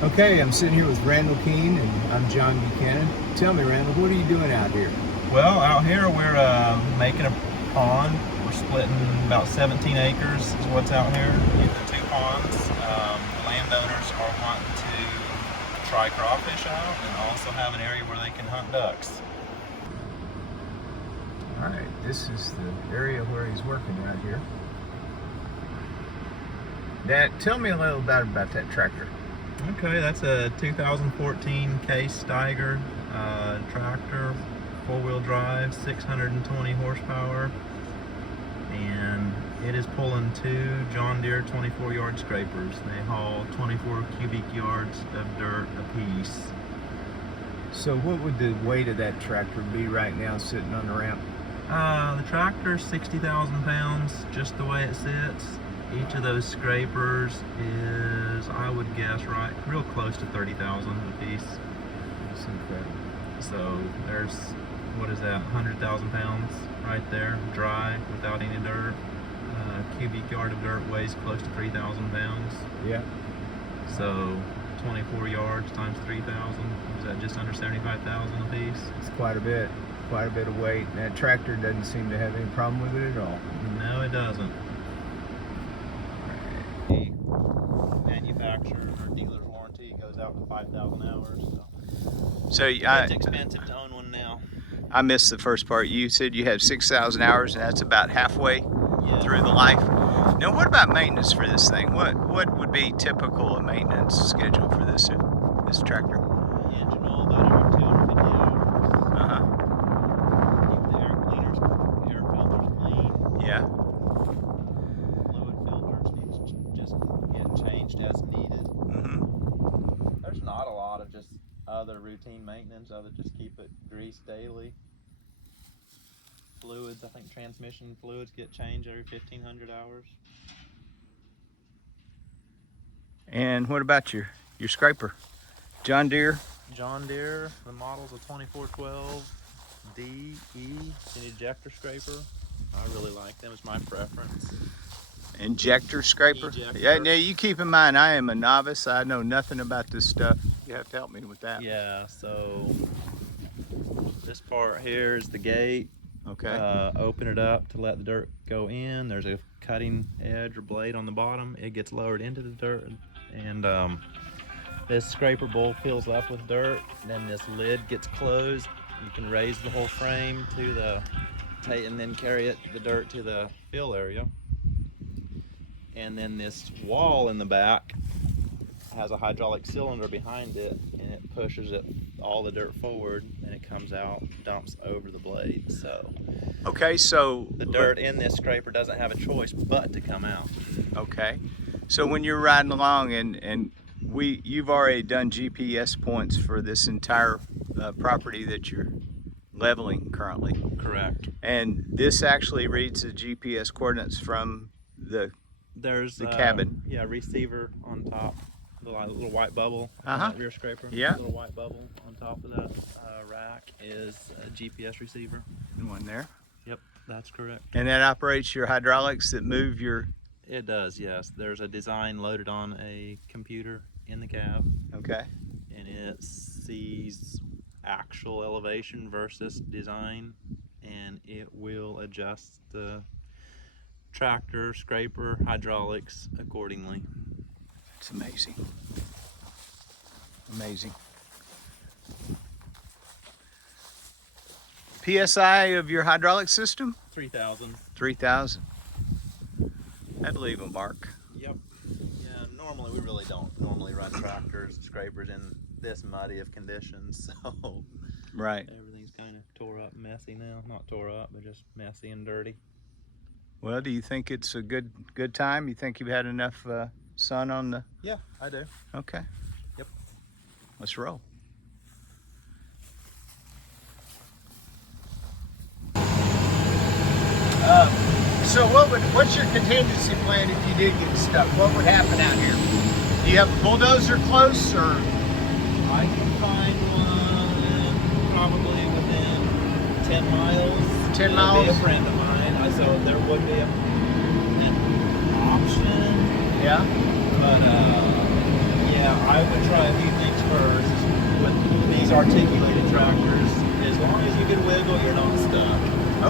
Okay, I'm sitting here with Randall Keene, and I'm John Buchanan. Tell me, Randall, what are you doing out here? Well, out here we're making a pond. We're splitting about 17 acres is what's out here into two ponds. The landowners are wanting to try crawfish out and also have an area where they can hunt ducks. All right, this is the area where he's working right here. Dad, tell me a little about that tractor. Okay, that's a 2014 Case Steiger tractor, four-wheel drive, 620 horsepower, and it is pulling two John Deere 24-yard scrapers. They haul 24 cubic yards of dirt apiece. So what would the weight of that tractor be right now sitting on the ramp? The tractor's 60,000 pounds, just the way it sits. Each of those scrapers is, I would guess, real close to 30,000 a piece. That's incredible. So there's, what is that, 100,000 pounds right there, dry, without any dirt. Cubic yard of dirt weighs close to 3,000 pounds. Yeah. So 24 yards times 3,000, is that just under 75,000 a piece? It's quite a bit of weight. And that tractor doesn't seem to have any problem with it at all. No, it doesn't. The manufacturer or dealer's warranty goes out to 5,000 hours. So it's expensive to own one now. I missed the first part. You said you have 6,000 hours, and that's about halfway through the life. Now, what about maintenance for this thing? What would be typical a maintenance schedule for this tractor? The engine oil about every 250 hours. Keep the air filters clean. Yeah. Fluid filters need to just get changed as needed. There's not a lot of just other routine maintenance other just keep it greased daily. Fluids, I think transmission fluids get changed every 1,500 hours. And what about your scraper? John Deere? John Deere, the model's a 2412 DE, an ejector scraper. I really like them, it's my preference. Injector scraper? Ejector. Yeah, now you keep in mind, I am a novice. I know nothing about this stuff. You have to help me with that. Yeah, so this part here is the gate. Okay. Open it up to let the dirt go in. There's a cutting edge or blade on the bottom. It gets lowered into the dirt, and this scraper bowl fills up with dirt. Then this lid gets closed. You can raise the whole frame to the and then carry the dirt to the fill area. And then this wall in the back has a hydraulic cylinder behind it, and it pushes all the dirt forward, and it comes out, dumps over the blade. So Okay, so the dirt in this scraper doesn't have a choice but to come out. Okay, so when you're riding along and you've already done GPS points for this entire property that you're leveling currently. Correct. And this actually reads the GPS coordinates from There's the cabin. Yeah, receiver on top. The little white bubble on that rear scraper. Yeah. Little white bubble on top of that rack is a GPS receiver. And one there. Yep, that's correct. And that operates your hydraulics that move your... It does, yes. There's a design loaded on a computer in the cab. Okay. And it sees actual elevation versus design, and it will adjust the tractor, scraper, hydraulics accordingly. It's amazing. Amazing. PSI of your hydraulic system? 3,000. 3,000. That'd leave a mark. Yep. Yeah, normally we really don't run tractors and scrapers in this muddy of conditions, so Right. everything's kind of tore up and messy now. Not tore up, but just messy and dirty. Well, do you think it's a good time? You think you've had enough sun on the... Yeah, I do. Okay. Yep. Let's roll. So what's your contingency plan if you did get stuck? What would happen out here? Do you have a bulldozer close, or? I can find one probably within 10 miles. 10 It'd miles? be a friend of mine, so there would be an option. Yeah. But Yeah, I would try a few things first. With these articulated tractors, as long as you can wiggle, you're not stuck.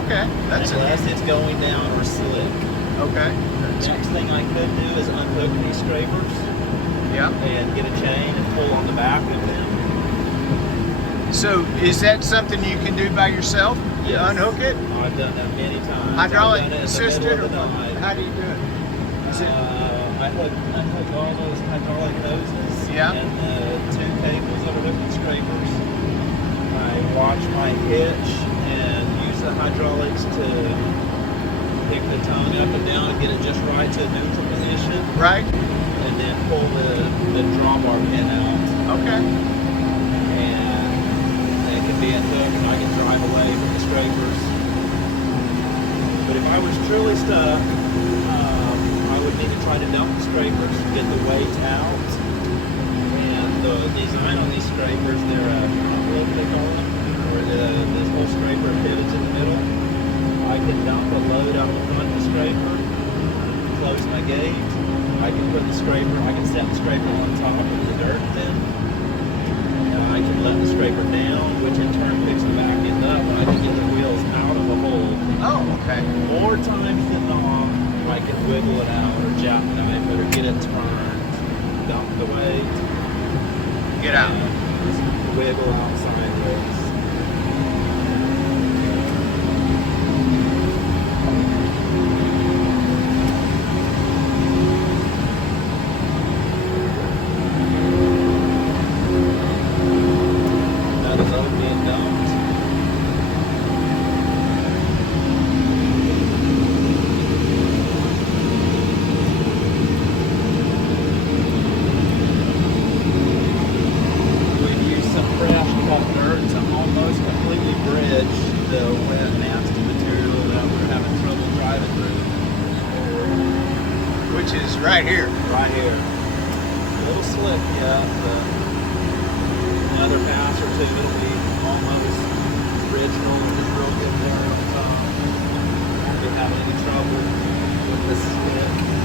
Okay, that's Unless it's going down or slick. okay. That's, Next thing I could do is unhook these scrapers yeah. and get a chain and pull on the back of them. So is that something you can do by yourself? Yes. Unhook it? I've done that many times. Hydraulic I've done it in the assisted, middle or of the night. how do you do it? Is it I hook all those hydraulic hoses Yeah. and the two cables that are hooked to scrapers. I watch my hitch and use the hydraulics to pick the tongue up and down and get it just right to a neutral position, right? and then pull the drawbar pin out. Okay. And it can be unhooked and I can drive away from the scrapers. But if I was truly stuck, I would need to try to dump the scrapers, get the weight out. And the design on these scrapers, they're a front load, they call them, where this whole scraper pivots in the middle. I can dump a load out the front of the scraper, close my gate. I can put the scraper, I can set the scraper on top of the dirt then. And I can let the scraper down, which in turn picks the back end up, and I can get the wheels out of the hole. Oh, okay. More times than not, I can wiggle it out or jackknife it or get it turned, dump the weight, Get out. and just wiggle out sideways. That is all being dumped. We've used some fresh cut dirt to almost completely bridge the wet, nasty material that we're having trouble driving through. Which is right here. Right here. A little slick, yeah, but another pass or two it'll be almost original, just real good there on top. Won't be having any trouble with the stick.